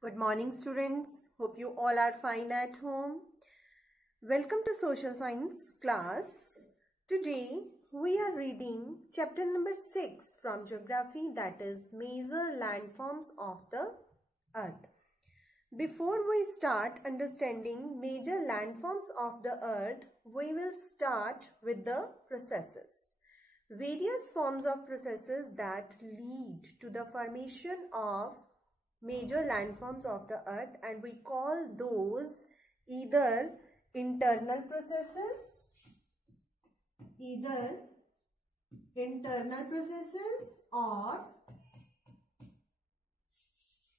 Good morning, students. Hope you all are fine at home. Welcome to Social Science class. Today we are reading chapter number 6 from Geography, that is Major Landforms of the Earth. Before we start understanding major landforms of the Earth, we will start with the processes. Various forms of processes that lead to the formation of major landforms of the Earth, and we call those either internal processes,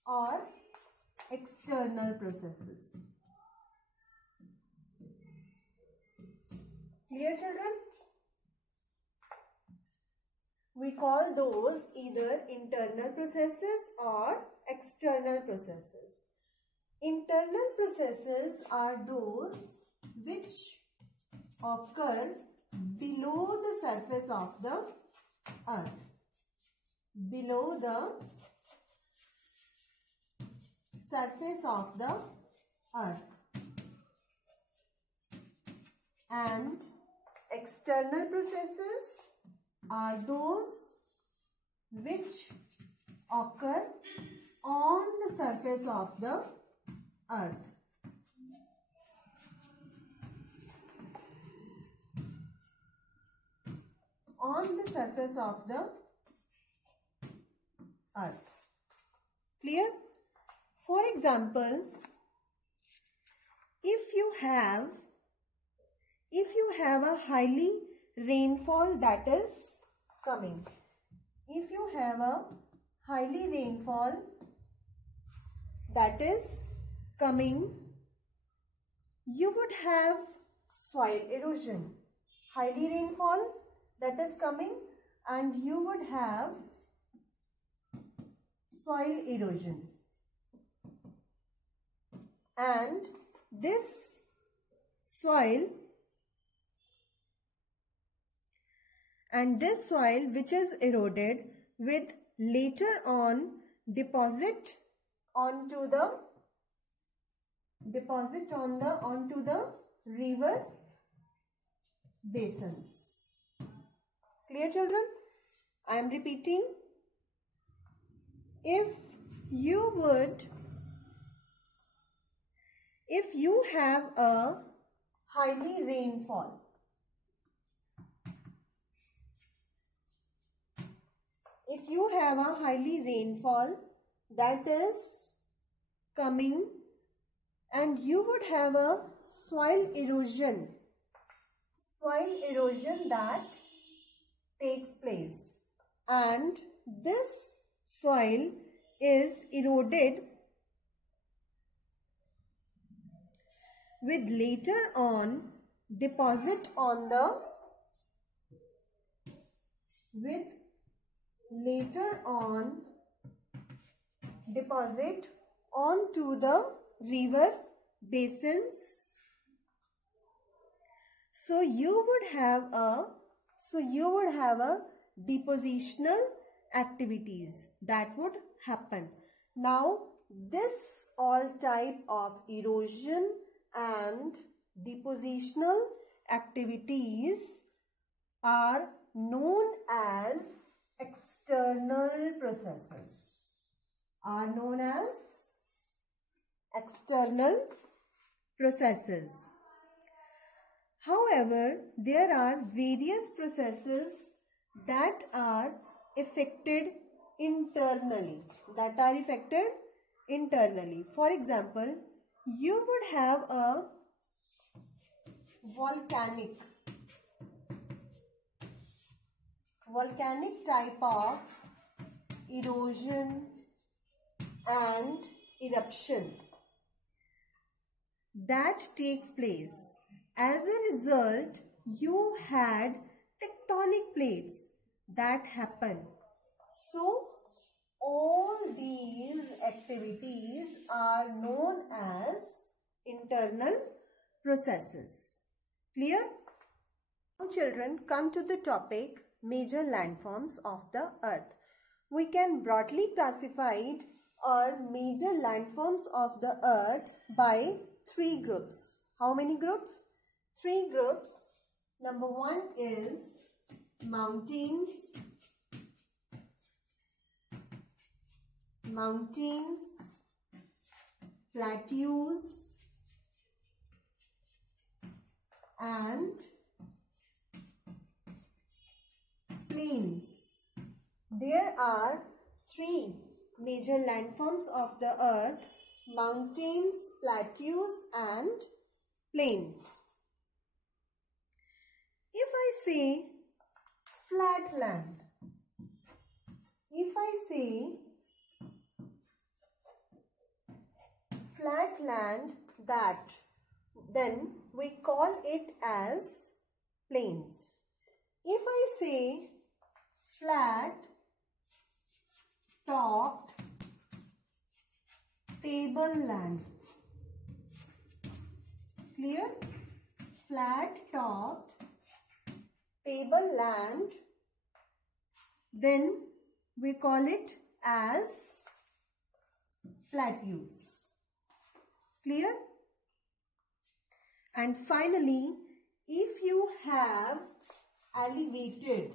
or external processes. Clear, children? We call those either internal processes or external processes. Internal processes are those which occur below the surface of the Earth. Below the surface of the Earth. And external processes are those which occur on the surface of the Earth. On the surface of the Earth. Clear? For example, if you have a highly rainfall that is coming. If you have a highly rainfall that is coming, you would have soil erosion. Highly rainfall that is coming and you would have soil erosion. And this soil which is eroded will later on deposit onto the river basins. Clear, children? I am repeating. If you have a highly rainfall, that is coming and you would have a soil erosion that takes place, and this soil is eroded with later on deposit onto the river basins. So you would have a depositional activities that would happen. Now this all type of erosion and depositional activities are known as external processes. However, there are various processes that are affected internally. For example, you would have a volcanic type of erosion and eruption that takes place. As a result, you had tectonic plates that happen. So all these activities are known as internal processes. Clear? Now children, come to the topic major landforms of the Earth. We can broadly classify or major landforms of the earth by three groups. How many groups? Three groups. Number one is mountains, plateaus, and plains. There are three major landforms of the earth: mountains, plateaus, and plains. If I say flatland, that then we call it as plains. If I say flat topped tableland, clear? Flat topped tableland, then we call it as plateaus. Clear? And finally, if you have elevated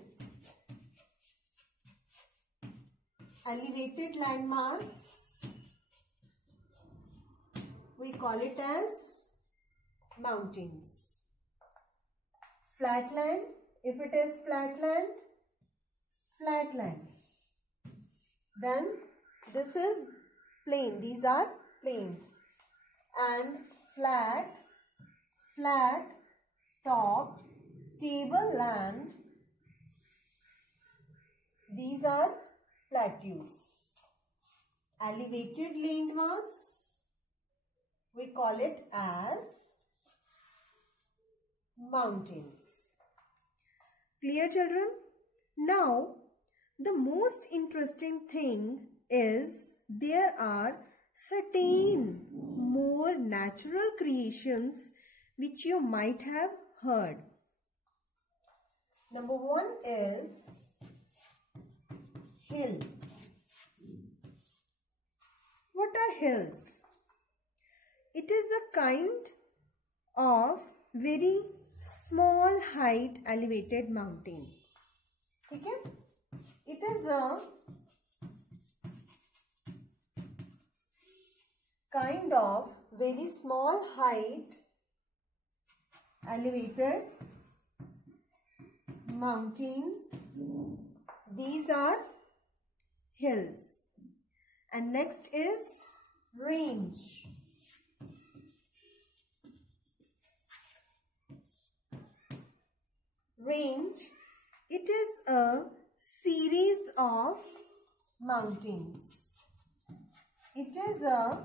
landmass, we call it as mountains. Flatland, if it is flatland, then this is plain. These are plains. And flat top tableland, these are plateaus. Elevated landmass, we call it as mountains. Clear, children? Now, the most interesting thing is there are certain more natural creations which you might have heard. Number one is hill. What are hills? It is a kind of very small height elevated mountain. Okay? It is a kind of very small height elevated mountains. These are hills. And next is range. Range, it is a series of mountains. It is a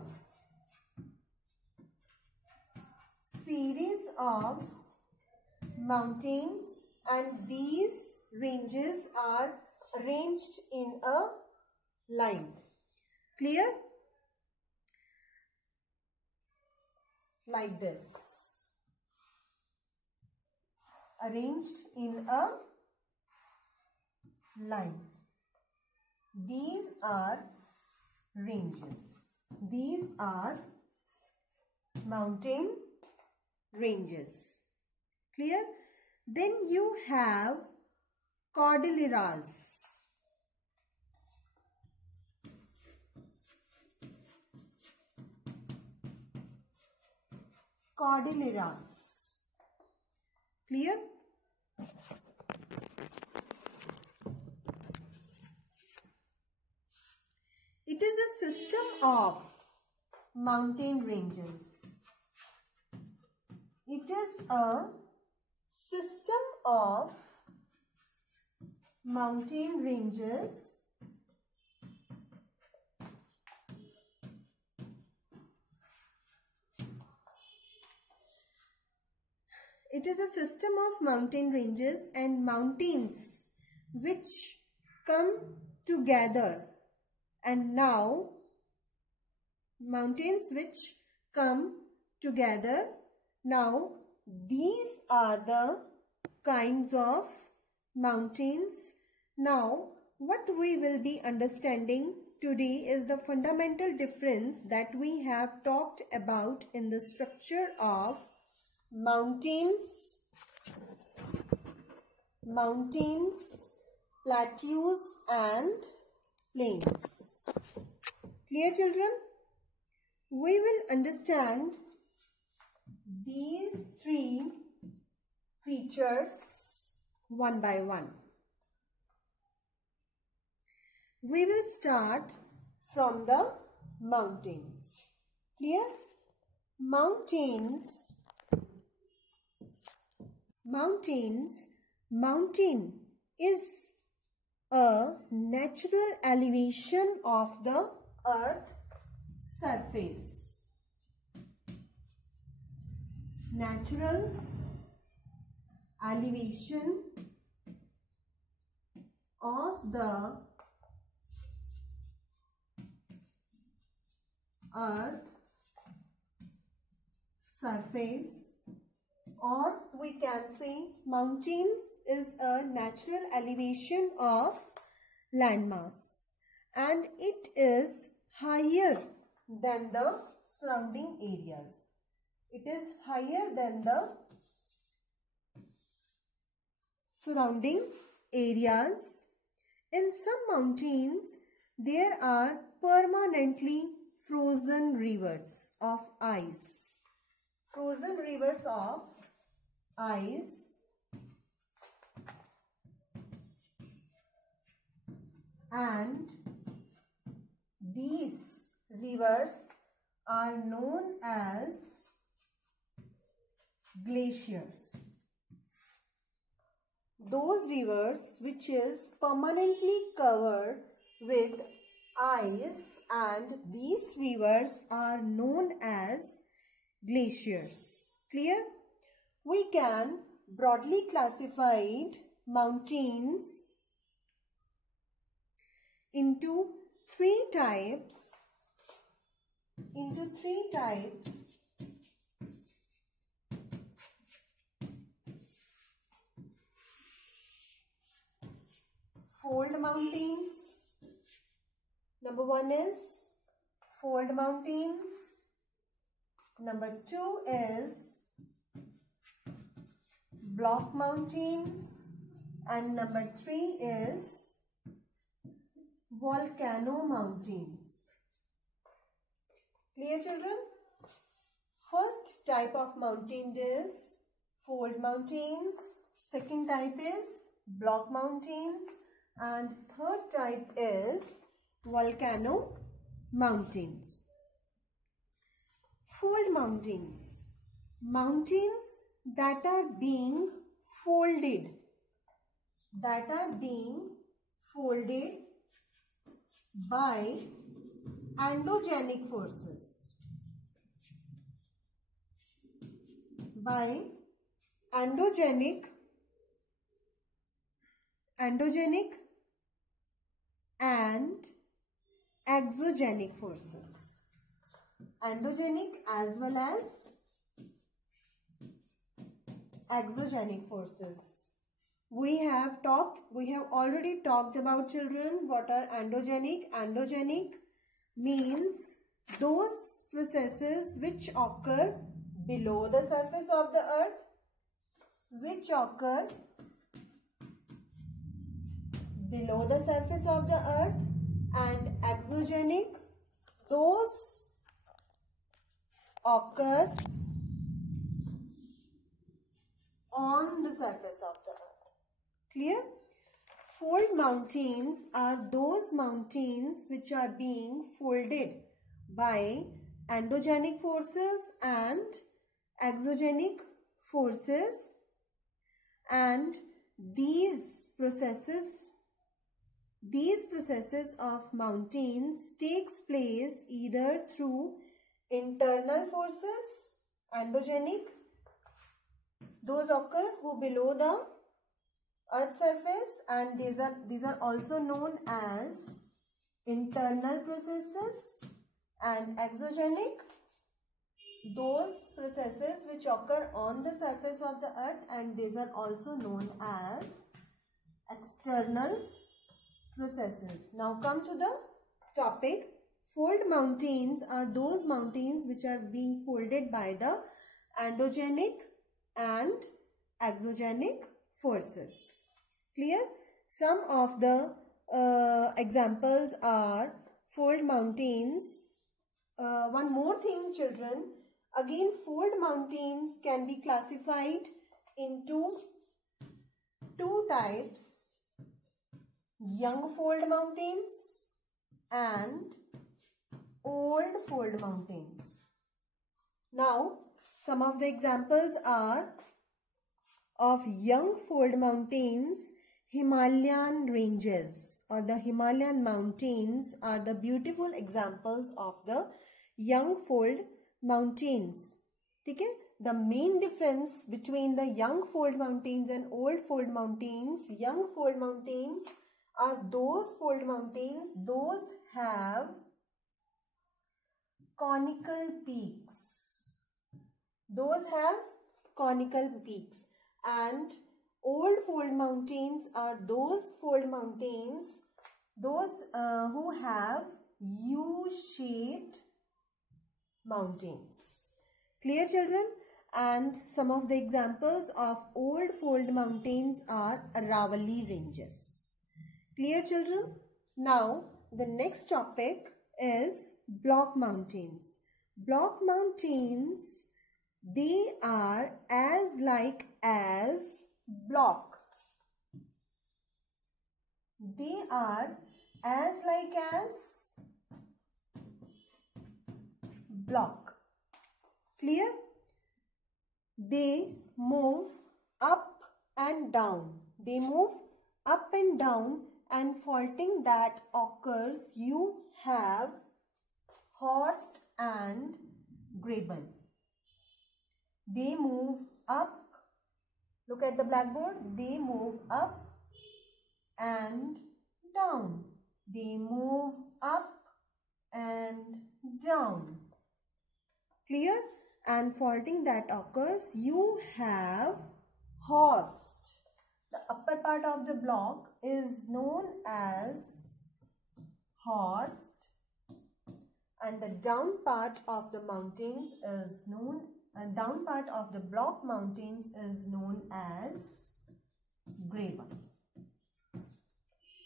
series of mountains, and these ranges are arranged in a line. Clear? Like this. Arranged in a line. These are ranges. These are mountain ranges. Clear? Then you have cordilleras. Clear? It is a system of mountain ranges. It is a system of mountain ranges It is a system of mountain ranges and mountains which come together, and now mountains which come together. Now these are the kinds of mountains. Now what we will be understanding today is the fundamental difference that we have talked about in the structure of mountains, plateaus and plains. Clear, children? We will understand these three features one by one. We will start from the mountains. Clear? Mountain is a natural elevation of the earth surface. Natural elevation of the earth surface, or we can say mountains is a natural elevation of landmass and it is higher than the surrounding areas. It is higher than the surrounding areas. In some mountains, there are permanently frozen rivers of ice. Frozen rivers of ice, and these rivers are known as glaciers. Those rivers which is permanently covered with ice, and these rivers are known as glaciers. Clear? We can broadly classify mountains into three types. Fold mountains. Number one is fold mountains. Number two is block mountains. And number three is volcano mountains. Clear, children? First type of mountain is fold mountains. Second type is block mountains. And third type is volcano mountains. Fold mountains. Mountains that are being folded. By endogenic forces. By endogenic and exogenic forces. Endogenic as well as exogenic forces. We have already talked about, children, what are endogenic. Endogenic means those processes which occur below the surface of the earth, and exogenic, those occur on the surface of the earth. Clear? Fold mountains are those mountains which are being folded by endogenic forces and exogenic forces, and these processes of mountains takes place either through internal forces, endogenic, those occur who below the earth surface, and these are also known as internal processes, and exogenic, those processes which occur on the surface of the earth, and these are also known as external processes. Now come to the topic. Fold mountains are those mountains which are being folded by the endogenic and exogenic forces. Clear? Some of the examples are fold mountains. One more thing, children. Again, fold mountains can be classified into two types: young fold mountains and old fold mountains. Now, some of the examples are of young fold mountains. Himalayan ranges or the Himalayan mountains are the beautiful examples of the young fold mountains. Okay? The main difference between the young fold mountains and old fold mountains: young fold mountains are those fold mountains, those have conical peaks. Those have conical peaks. And old fold mountains are those fold mountains, those who have U-shaped mountains. Clear, children? And some of the examples of old fold mountains are Aravalli ranges. Clear, children? Now, the next topic is block mountains. Block mountains, they are as like as block. They are as like as block. Clear? They move up and down. They move up and down, and faulting that occurs, you have horst and graben. They move up. Look at the blackboard. They move up and down. They move up and down. Clear? And faulting that occurs, you have horst. The upper part of the block is known as horst, and the down part of the mountains is known, down part of the block mountains is known as graben.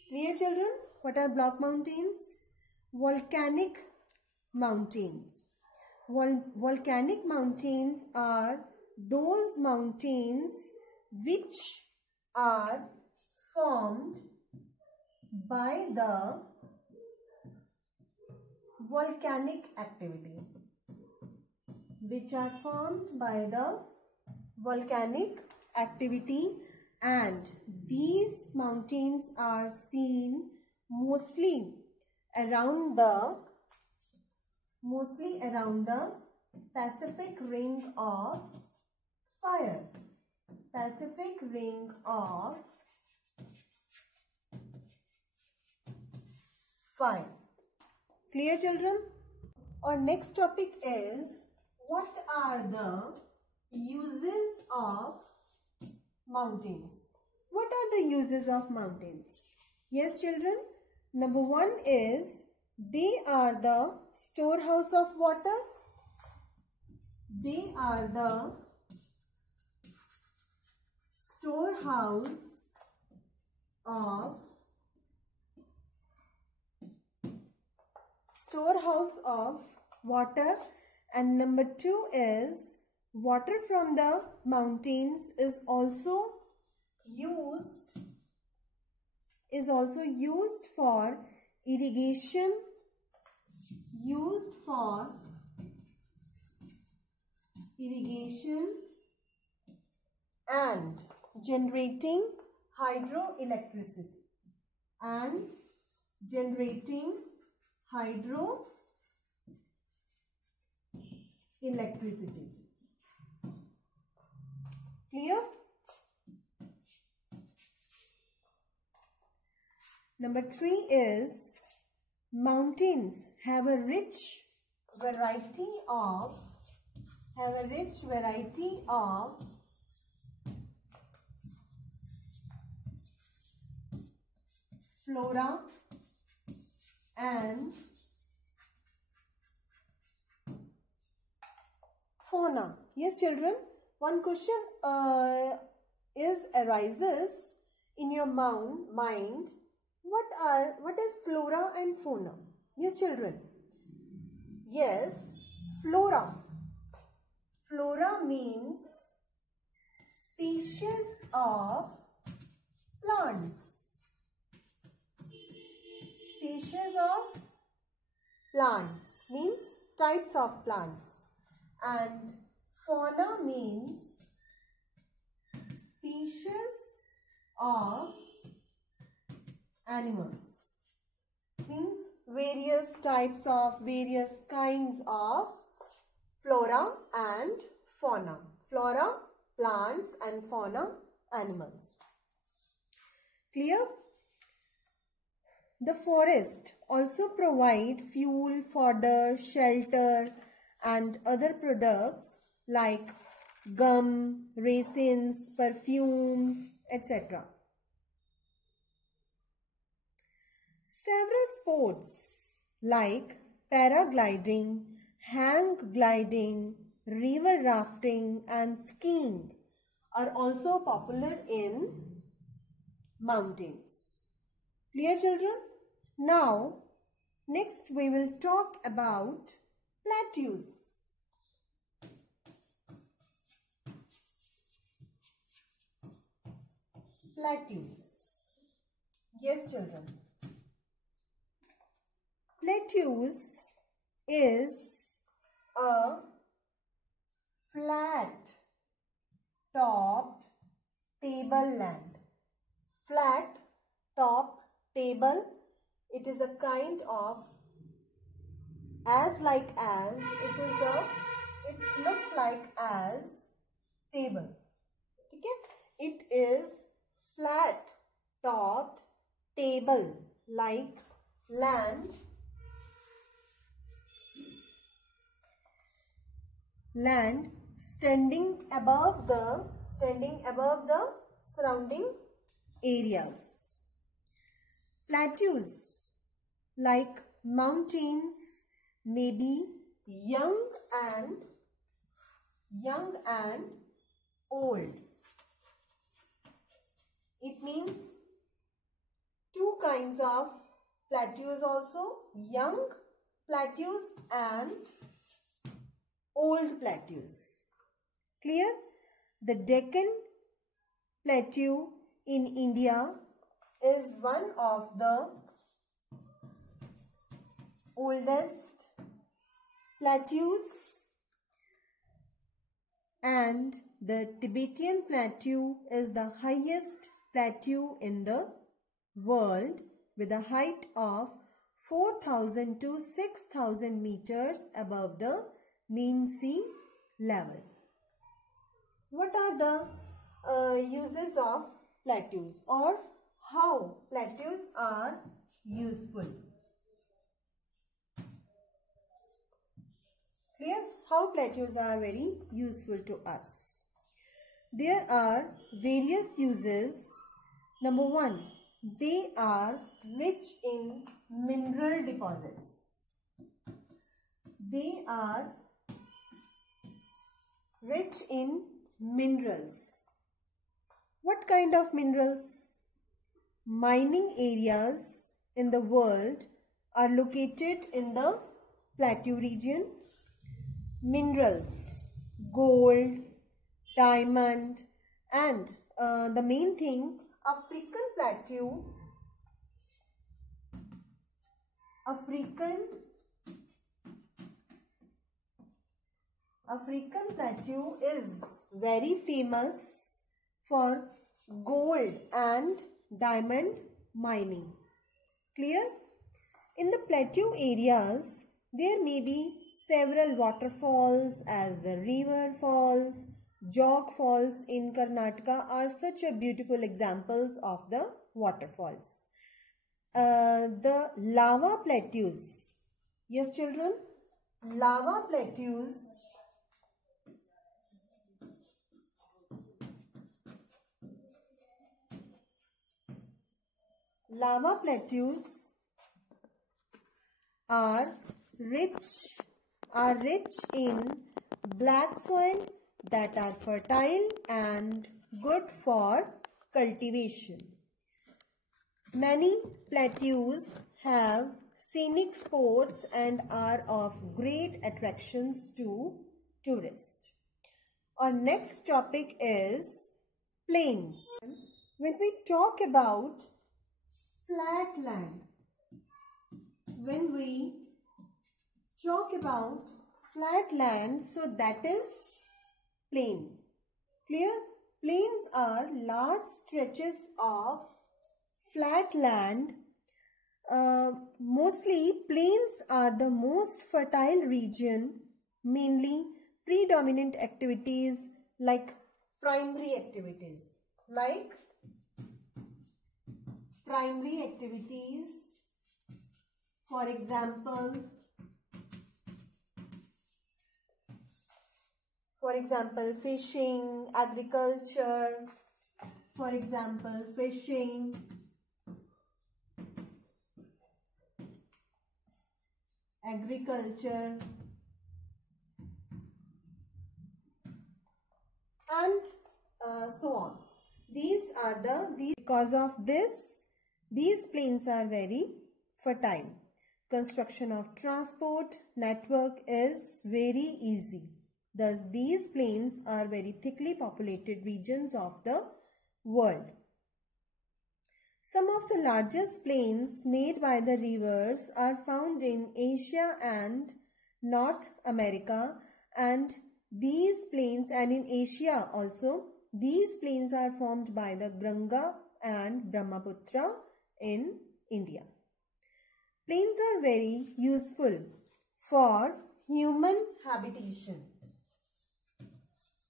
Clear, children? What are block mountains? Volcanic mountains. Volcanic mountains are those mountains which are formed by the volcanic activity. Which are formed by the volcanic activity, and these mountains are seen mostly around the Pacific Ring of Fire. Pacific Ring of Fire. Clear, children? Our next topic is, what are the uses of mountains? What are the uses of mountains? Yes, children. Number one is, they are the storehouse of water. They are the storehouse of water. And number two is, water from the mountains is also used for irrigation, and generating hydroelectricity. Clear? Number three is, mountains have a rich variety of flora and fauna. Yes, children, one question arises in your mind. What is flora and fauna? Yes, children. Yes, flora. Flora means species of plants. Species of plants means types of plants. And fauna means species of animals. Means various kinds of flora and fauna. Flora, plants, and fauna, animals. Clear? The forest also provide fuel, fodder, shelter, and other products like gum, resins, perfumes, etc. Several sports like paragliding, hang gliding, river rafting, and skiing are also popular in mountains. Clear, children? Now, next we will talk about plateaus. Plateaus. Yes, children. Plateaus is a flat topped tableland. Flat top table. It is a kind of it looks like as table. Okay? It is flat topped table like land standing above the surrounding areas. Plateaus like mountains may be young and old. It means two kinds of plateaus also, young plateaus and old plateaus. Clear? The Deccan Plateau in India is one of the oldest plateaus, and the Tibetan Plateau is the highest plateau in the world with a height of 4,000 to 6,000 meters above the mean sea level. What are the uses of plateaus, or how plateaus are useful? Clear? How plateaus are very useful to us. There are various uses. Number one, they are rich in mineral deposits. They are rich in minerals. What kind of minerals? Mining areas in the world are located in the plateau region. Minerals, gold, diamond, and the main thing, African plateau is very famous for gold and diamond mining. Clear? In the plateau areas, there may be several waterfalls as the river falls. Jog Falls in Karnataka are such a beautiful examples of the waterfalls. The lava plateaus. Yes, children? Lava plateaus are rich in black soil that are fertile and good for cultivation. Many plateaus have scenic spots and are of great attractions to tourists. Our next topic is plains. When we talk about flat land, so that is plain. Clear? Plains are large stretches of flat land. Mostly plains are the most fertile region, mainly predominant activities like primary activities. For example, fishing, agriculture, and so on. Because of this, these plains are very fertile. Construction of transport network is very easy. Thus, these plains are very thickly populated regions of the world. Some of the largest plains made by the rivers are found in Asia and North America, and these plains, and in Asia also, these plains are formed by the Ganga and Brahmaputra in India. Plains are very useful for human habitation.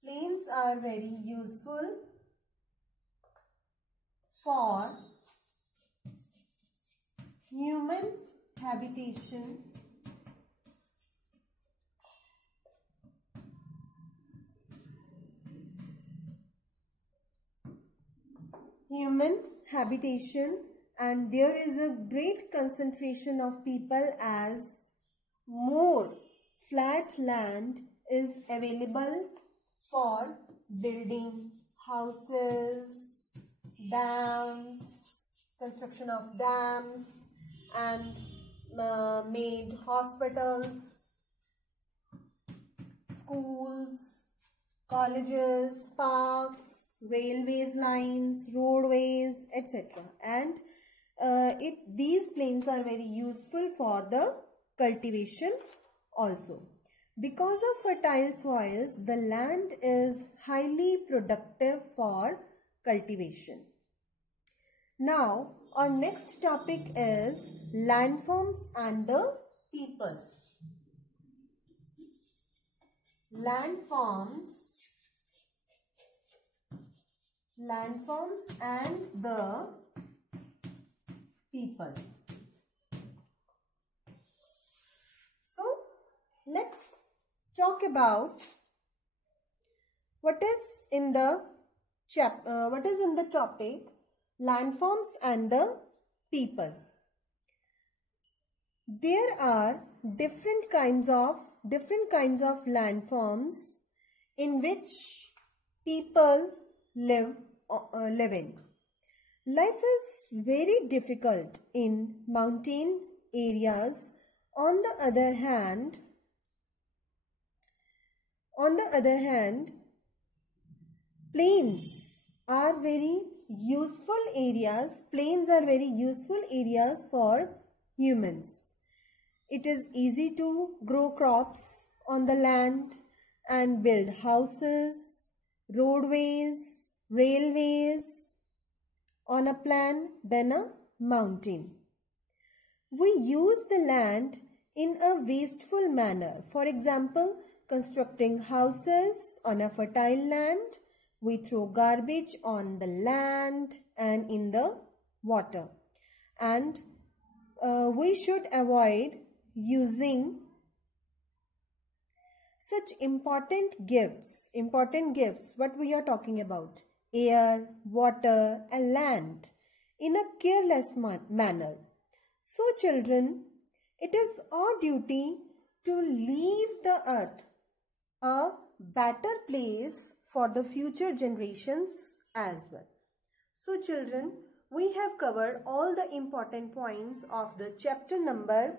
Plains are very useful for human habitation. And there is a great concentration of people as more flat land is available for building houses, dams, construction of dams, and made hospitals, schools, colleges, parks, railways lines, roadways, etc. And these plains are very useful for the cultivation also. Because of fertile soils, the land is highly productive for cultivation. Now, our next topic is landforms and the people. Landforms and the people. So, let's talk about what is in the topic landforms and the people. There are different kinds of landforms in which people live in. Life is very difficult in mountains areas. On the other hand, plains are very useful areas for humans. It is easy to grow crops on the land and build houses, roadways, railways on a plan than a mountain. We use the land in a wasteful manner. For example, constructing houses on a fertile land, we throw garbage on the land and in the water. And we should avoid using such important gifts. What we are talking about: air, water and land in a careless manner. So children, It is our duty to leave the earth a better place for the future generations as well. So children, we have covered all the important points of the chapter number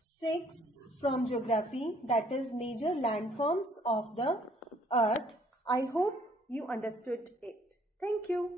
6 from geography, that is major landforms of the earth. I hope you understood it. Thank you.